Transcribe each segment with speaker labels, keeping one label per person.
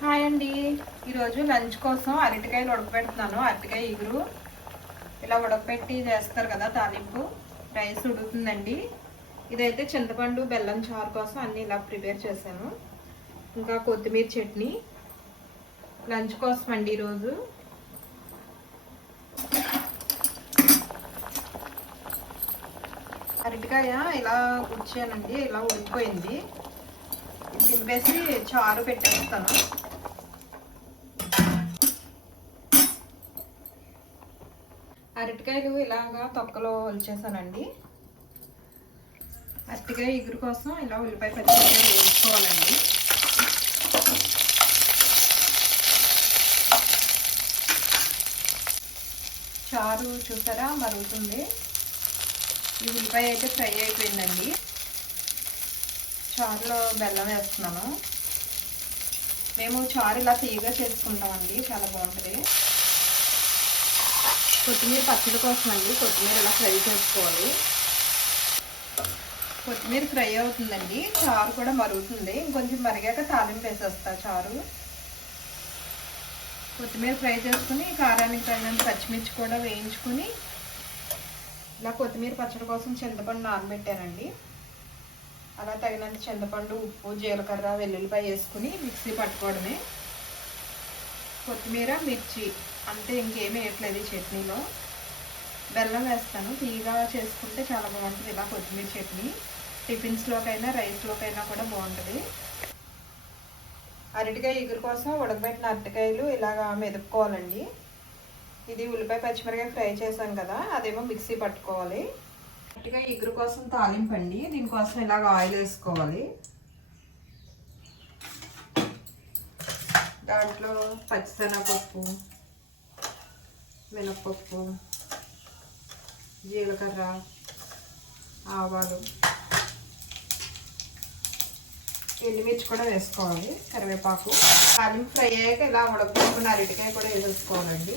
Speaker 1: Hi అండి. ఈరోజు lunch కోసం అరటికాయలు ఉడకబెడుతున్నాను. అరటికాయ ఇగురు ఇలా ఉడకపెట్టి చేస్తారు కదా తాలింపు. రైస్ ఉడుకుతుందండి. ఇదైతే చింతపండు బెల్లం చారు కోసం అన్నీ ఇలా ప్రిపేర్ చేశాను. ఇంకా కొత్తిమీర చట్నీ. లంచ్ కోసం అండి ఈరోజు. అరటికాయ ఇలా కూర్చానండి ఇలా ఉడికిపోయింది. దింపేసి చారు పెట్టేస్తాను. అరటికాయలు ఇలాగా తొక్కలో వచ్చేసానండి అరటికాయ ఎగురు కోసం ఇలా ఉల్లిపాయ పచ్చిమిరపకాయలు వేసుకోవాలండి. చారు చూసారా? మరుగుతుంది. ఈ ఉల్లిపాయ అయితే ఫ్రై అయిపోయిందండి. చారులో బెల్లం వేస్తున్నాను. మేము చారు ఇలా తీయగా చేసుకుంటామండి. చాలా బాగుంటుంది. కొత్తిమీర పచ్చడి కోసం అండి. కొత్తిమీర ఇలా ఫ్రై చేసుకోవాలి? కొత్తిమీర ఫ్రై అవుతుందండి. చారు కూడా మరుగుతుంది. ఇంకొంచెం మరిగాక తాలింపు వేసేస్తా చారు. కొత్తిమీర ఫ్రై చేసుకుని కారానికి తగినంత పచ్చిమిర్చి కూడా వేయించుకుని ఇలా కొత్తిమీర పచ్చడి కోసం చింతపండు నానబెట్టానండి. అలా తగినంత చింతపండు ఉప్పు జీలకర్ర వెల్లుల్లిపాయ వేసుకుని మిక్సీ పట్టుకోవడమే. కొత్తిమీర మిర్చి అంటే ఇంకేమీ వేయట్లేదు ఈ చట్నీలో. బెల్లం వేస్తాను. తీగా చేసుకుంటే చాలా బాగుంటుంది. ఇలా కొత్తిమీర చట్నీ. టిఫిన్స్లోకైనా రైస్లోకైనా కూడా బాగుంటుంది. అరటికాయ ఎగురు కోసం ఉడకబెట్టిన అరటికాయలు ఇలాగా మెదుపుకోవాలండి. ఇది ఉల్లిపాయ పచ్చిమిరకాయ ఫ్రై చేసాం కదా అదేమో మిక్సీ పట్టుకోవాలి. అరటికాయ ఎగురు కోసం తాలింపండి దీనికోసం ఇలాగ ఆయిల్ వేసుకోవాలి. దాంట్లో పచ్చిశనగపప్పు మినప్పప్పు జీలకర్ర ఆవాలు. ఎండుమిర్చి కూడా వేసుకోవాలి కరివేపాకు. తాలింపు ఫ్రై అయ్యాక ఇలా ఉడకబెట్టుకున్న అరటికాయ కూడా వేసుకోవాలండి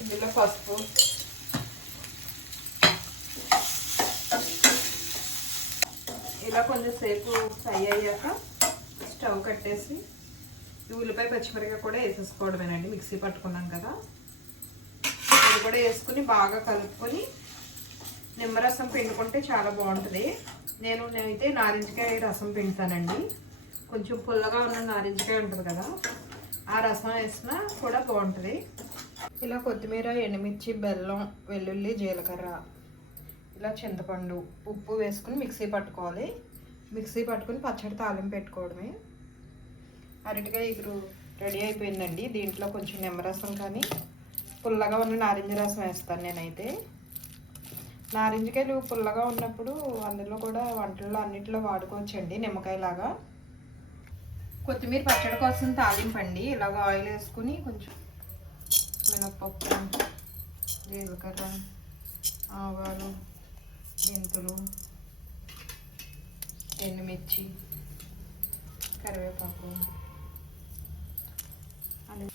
Speaker 1: ఇందులో పసుపు ఇలా కొంచెంసేపు ఫ్రై అయ్యాక స్టవ్ కట్టేసి ఈ ఉల్లిపాయ పచ్చిమిరపకాయ కూడా వేసేసుకోవడమేనండి. మిక్సీ పట్టుకున్నాం కదా. అది కూడా వేసుకుని బాగా కలుపుకొని నిమ్మరసం పిండుకుంటే చాలా బాగుంటుంది. నేను నేనైతే నారింజకాయ రసం పిండుతానండి. కొంచెం పుల్లగా ఉన్న నారింజకాయ ఉంటుంది కదా ఆ రసం వేసినా కూడా బాగుంటుంది. ఇలా కొత్తిమీర ఎండుమిర్చి బెల్లం వెల్లుల్లి జీలకర్ర ఇలా చింతపండు ఉప్పు వేసుకుని మిక్సీ పట్టుకోవాలి. మిక్సీ పట్టుకుని పచ్చడి తాలింపు పెట్టుకోవడమే. అరటికాయ ఇగురు రెడీ అయిపోయిందండి. దీంట్లో కొంచెం నిమ్మరసం కానీ పుల్లగా ఉన్న నారింజ రసం వేస్తాను నేనైతే. నారింజకాయలు పుల్లగా ఉన్నప్పుడు అందులో కూడా వంటల్లో అన్నింటిలో వాడుకోవచ్చండి నిమ్మకాయలాగా. కొత్తిమీర పచ్చడి కోసం తాలింపు అండి ఇలాగ ఆయిల్ వేసుకుని కొంచెం మినప్పప్పు జీలకర్ర ఆవాలు మెంతులు ఎండుమిర్చి కరివేపాకు అది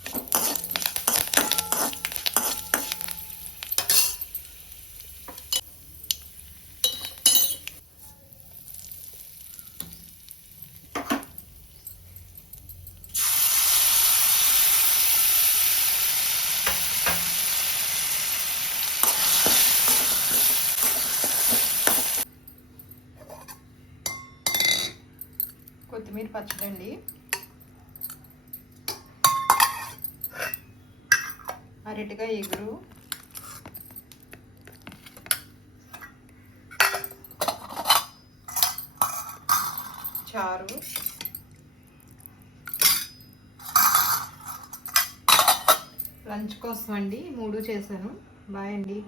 Speaker 1: కొత్తిమీర పచ్చడి అండి అరటిగా ఎగురు. చారు. లంచ్ కోసం అండి మూడు చేశాను. బాయ్ అండి.